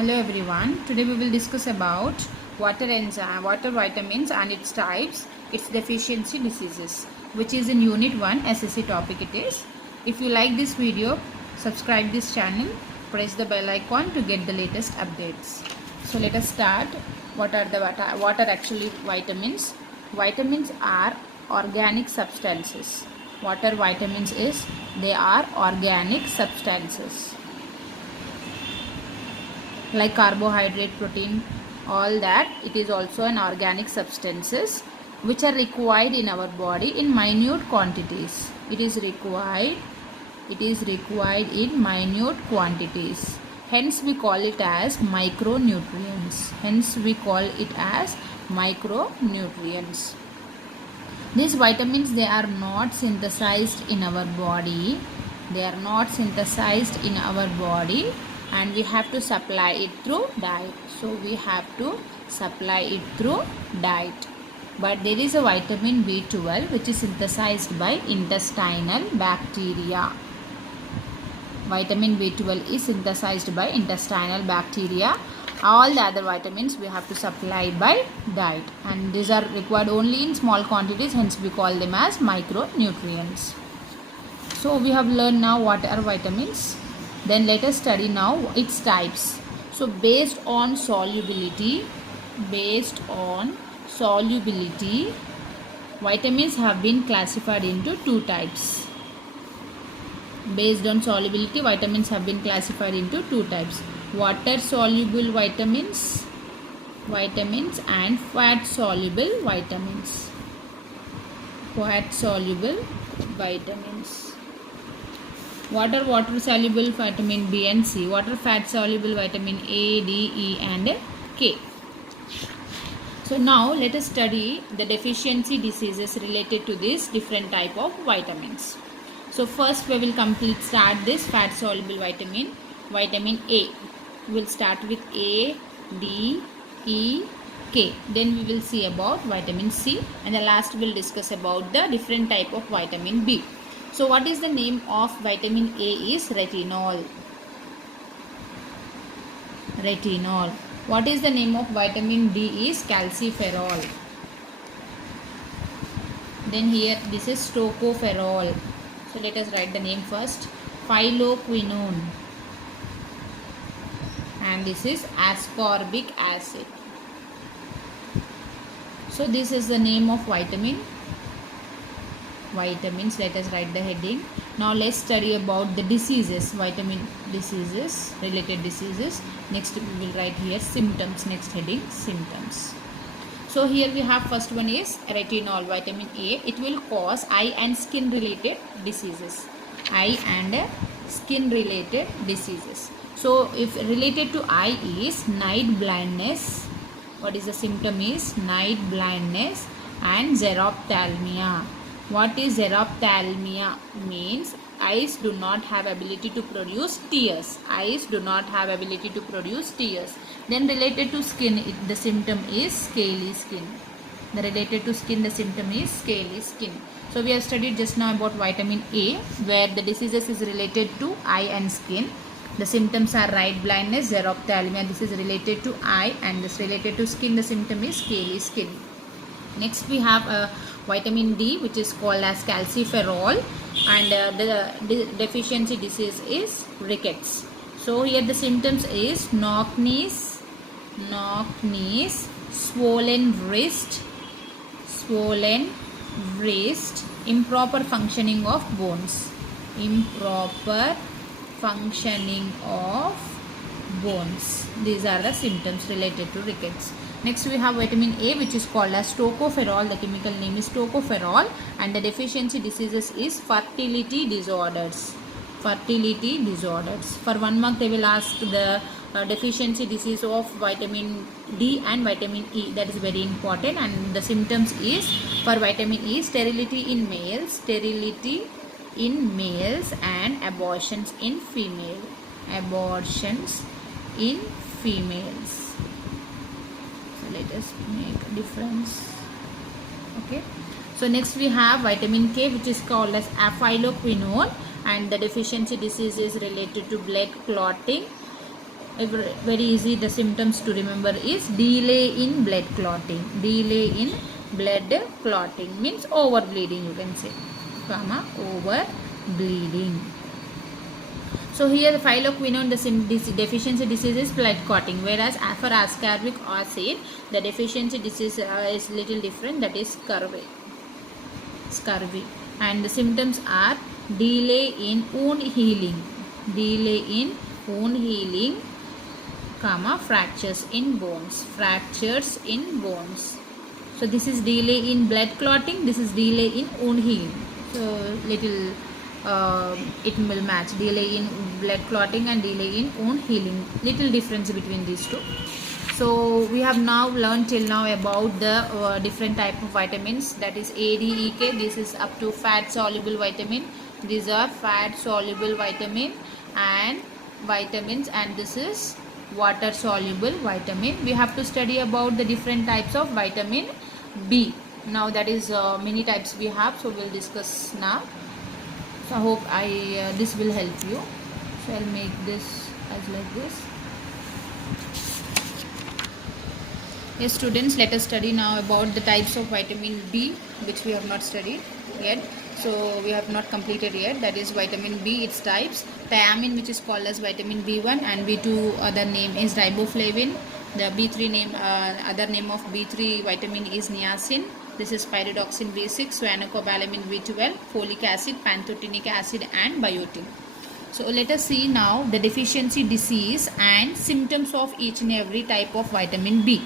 Hello everyone. Today we will discuss about water vitamins and its types, its deficiency diseases, which is in Unit 1 SSC topic it is. If you like this video, subscribe this channel, press the bell icon to get the latest updates. So let us start. What are actually vitamins? Vitamins are organic substances. What are vitamins is? They are organic substances. Like carbohydrate, protein, all that, it is also an organic substances which are required in our body in minute quantities. It is required in minute quantities. Hence we call it as micronutrients. These vitamins, they are not synthesized in our body. And we have to supply it through diet. But there is a vitamin B12 which is synthesized by intestinal bacteria. Vitamin B12 is synthesized by intestinal bacteria. All the other vitamins we have to supply by diet, and these are required only in small quantities, hence we call them as micronutrients. So we have learned now what are vitamins. Then let us study now its types. So based on solubility, vitamins have been classified into two types. Water soluble vitamins and fat soluble vitamins. What are water soluble vitamin B and C? What are fat soluble vitamin A, D, E and K? So now let us study the deficiency diseases related to this different type of vitamins. So first we will start this fat soluble vitamin A. We will start with A, D, E, K. Then we will see about vitamin C, and the last we will discuss about the different type of vitamin B. So what is the name of vitamin A is retinol. What is the name of vitamin D is calciferol. Then here this is tocopherol. So let us write the name first. Phylloquinone. And this is ascorbic acid. So this is the name of vitamins. Let us write the heading. Now let's study about the diseases, related diseases. Next we will write here symptoms. Next heading, symptoms. So here we have first one is retinol, vitamin A. It will cause eye and skin related diseases. So if related to eye is night blindness. What is the symptom is night blindness and xerophthalmia. What is xerophthalmia? Means eyes do not have ability to produce tears. Then related to skin, the symptom is scaly skin. So we have studied just now about vitamin A, where the diseases is related to eye and skin. The symptoms are night blindness, xerophthalmia. This is related to eye, and this related to skin. The symptom is scaly skin. Next we have vitamin D, which is called as calciferol, and the deficiency disease is rickets. So here the symptoms is knock knees, swollen wrist, improper functioning of bones. These are the symptoms related to rickets. Next we have vitamin A, which is called as tocopherol. The chemical name is tocopherol, and the deficiency diseases is fertility disorders. For 1 mark they will ask the deficiency disease of vitamin D and vitamin E. That is very important. And the symptoms is for vitamin E, sterility in males and abortions in females. Let us make a difference. Okay, so next we have vitamin K, which is called as phylloquinone, and the deficiency disease is related to blood clotting, very easy, the symptoms to remember is delay in blood clotting. Delay in blood clotting means over bleeding, you can say, comma, over bleeding. So here the phylloquinone, the deficiency disease is blood clotting, whereas for ascorbic acid the deficiency disease is little different, that is scurvy. And the symptoms are delay in wound healing, comma, fractures in bones. So this is delay in blood clotting, this is delay in wound healing. So little it will match, delay in blood clotting and delay in wound healing, little difference between these two. So we have now learned till now about the different type of vitamins, that is A, D, E, K. This is up to fat soluble vitamin, these are fat soluble vitamin and vitamins, and this is water soluble vitamin. We have to study about the different types of vitamin B. Now that is many types we have, so we'll discuss now. So I hope this will help you. So I'll make this as like this. Yes students, let us study now about the types of vitamin B, which we have not studied yet. So we have not completed yet, that is vitamin B, its types. Thiamine, which is called as vitamin B1, and B2 other name is riboflavin. The B3 name, other name of B3 vitamin is niacin. This is Ferredoxin B6, cyanocobalamin B12, folic acid, pantothenic acid and biotin. So let us see now the deficiency disease and symptoms of each and every type of vitamin B.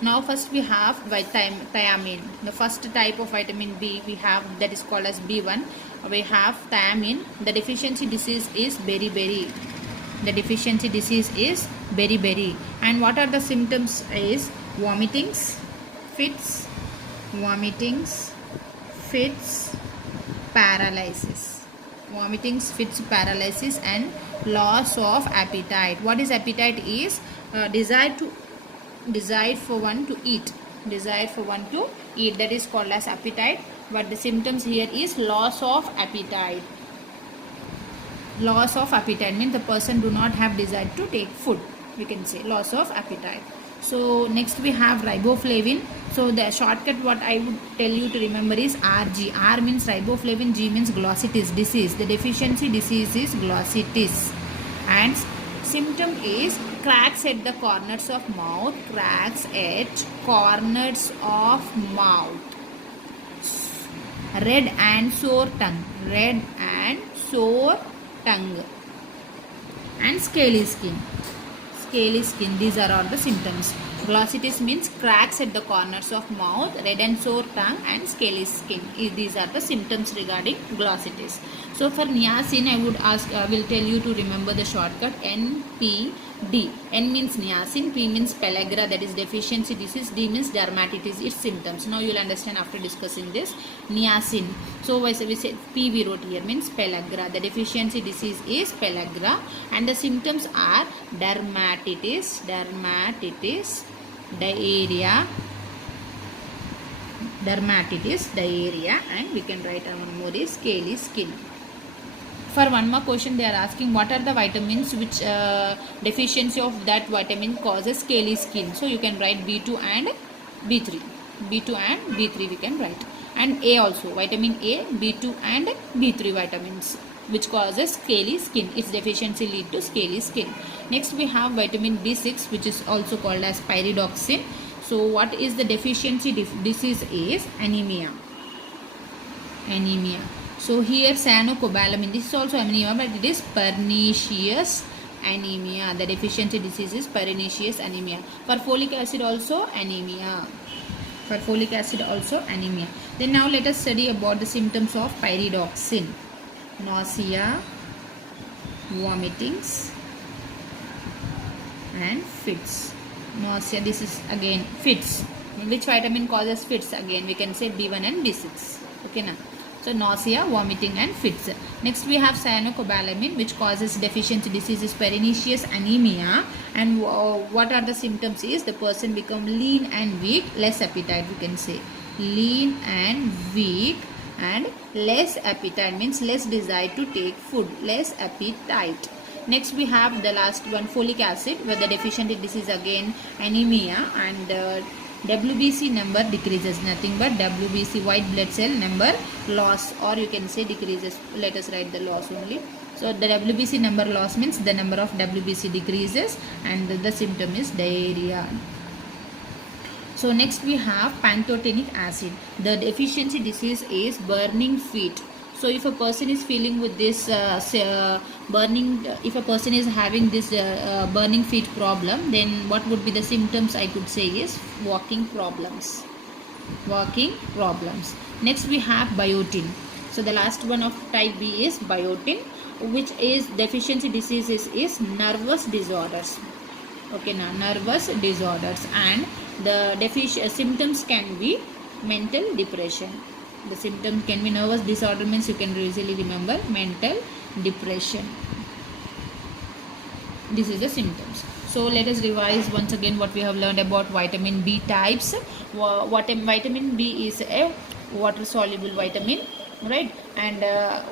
Now first we have thiamine. The first type of vitamin B we have, that is called as B1. We have thiamine. The deficiency disease is beriberi. And what are the symptoms is vomitings, fits, paralysis. And loss of appetite. What is appetite is desire for one to eat, that is called as appetite. But the symptoms here is loss of appetite. Means the person do not have desire to take food, we can say loss of appetite. So next we have riboflavin. So the shortcut what I would tell you to remember is RG. R means riboflavin, G means glossitis disease. The deficiency disease is glossitis. And symptom is cracks at the corners of mouth, red and sore tongue, and scaly skin. These are all the symptoms. Glossitis means cracks at the corners of mouth, red and sore tongue and scaly skin. These are the symptoms regarding glossitis. So for niacin, I will tell you to remember the shortcut NPD. N means niacin, P means pellagra, that is deficiency disease, D means dermatitis, its symptoms. Now you will understand after discussing this. Niacin. So we said P we wrote here means pellagra. The deficiency disease is pellagra and the symptoms are dermatitis, diarrhea, and we can write one more is scaly skin. For one more question they are asking what are the vitamins which deficiency of that vitamin causes scaly skin. So you can write B2 and B3. B2 and B3 we can write. And A also, vitamin A, B2 and B3 vitamins which causes scaly skin. Its deficiency lead to scaly skin. Next we have vitamin B6 which is also called as Ferredoxin. So what is the deficiency disease is anemia. So here cyanocobalamin, this is also anemia but it is pernicious anemia. The deficiency disease is pernicious anemia. For folic acid also anemia. Then now let us study about the symptoms of Ferredoxin. Nausea, vomitings and fits. Nausea, this is again fits. Which vitamin causes fits? Again we can say B1 and B6. Okay now. So nausea, vomiting and fits. Next we have cyanocobalamin which causes deficiency disease is pernicious anemia. And what are the symptoms is the person become lean and weak, less appetite we can say. Lean and weak and less appetite means less desire to take food, less appetite. Next we have the last one, folic acid, where the deficiency disease again anemia, and WBC number decreases, nothing but WBC white blood cell number loss, or you can say decreases. Let us write the loss only. So the WBC number loss means the number of WBC decreases, and the symptom is diarrhea. So next we have pantothenic acid. The deficiency disease is burning feet. So if a person is feeling with this if a person is having this burning feet problem, then what would be the symptoms? I could say is walking problems. Next we have biotin. So the last one of type B is biotin, which is deficiency diseases is nervous disorders. Okay, now nervous disorders, and the symptoms can be mental depression. The symptom can be nervous disorder, means you can easily remember mental depression. This is the symptoms. So let us revise once again what we have learned about vitamin B types. Vitamin B is a water soluble vitamin, right? And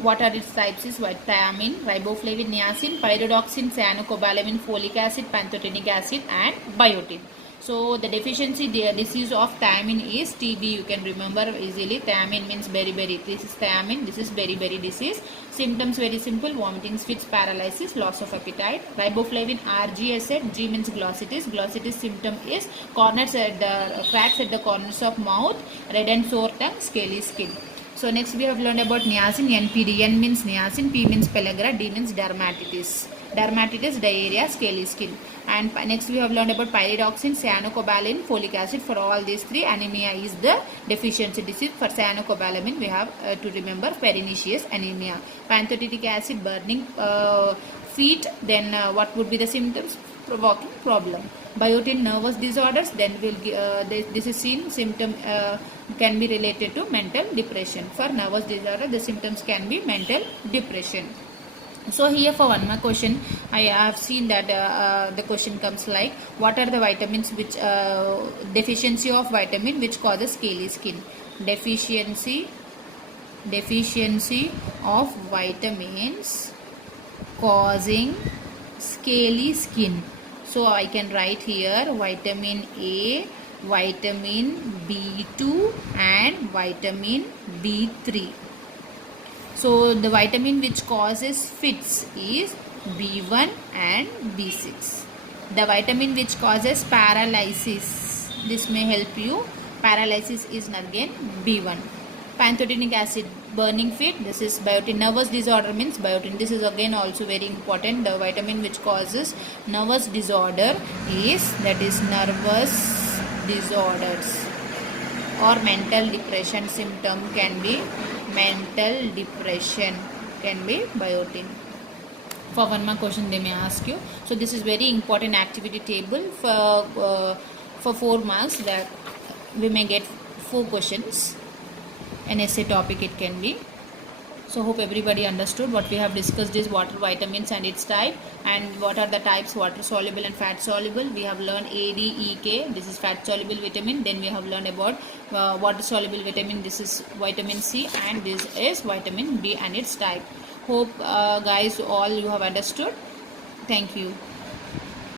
what are its types is thiamine, riboflavin, niacin, Ferredoxin, cyanocobalamin, folic acid, pantothenic acid, and biotin. So the deficiency disease of thiamine is TB. You can remember easily. Thiamine means beriberi. This is thiamine. This is beriberi disease. Symptoms very simple: vomiting, fits, paralysis, loss of appetite. Riboflavin, RGSA. G means glossitis. Glossitis symptom is corners at the cracks at the corners of mouth, red and sore tongue, scaly skin. So next we have learned about niacin. NPD. N means niacin. P means pellagra. D means dermatitis. Dermatitis, diarrhea, scaly skin. And next we have learned about pyridoxine, cyanocobalamin, folic acid. For all these three, anemia is the deficiency disease. For cyanocobalamin, we have to remember pernicious anemia. Pantothenic acid, burning feet. Then what would be the symptoms? Provoking problem. Biotin, nervous disorders. Then this is seen symptom can be related to mental depression. For nervous disorder, the symptoms can be mental depression. So here for one more question, I have seen that the question comes like, what are the vitamins which deficiency of vitamin which causes scaly skin? Deficiency of vitamins causing scaly skin. So I can write here vitamin A, vitamin B2, and vitamin B3. So the vitamin which causes fits is B1 and B6. The vitamin which causes paralysis, this may help you. Paralysis is again B1. Pantothenic acid, burning feet. This is biotin. Nervous disorder means biotin. This is again also very important. The vitamin which causes nervous disorder is nervous disorders, or mental depression symptom can be mental depression, can be biotin. For one more question they may ask you. So this is very important activity table for 4 marks, that we may get 4 questions. An essay topic it can be. So hope everybody understood. What we have discussed is water vitamins and its type, and what are the types: water soluble and fat soluble. We have learned A, D, E, K. This is fat soluble vitamin. Then we have learned about water soluble vitamin. This is vitamin C, and this is vitamin B and its type. Hope guys all you have understood. Thank you.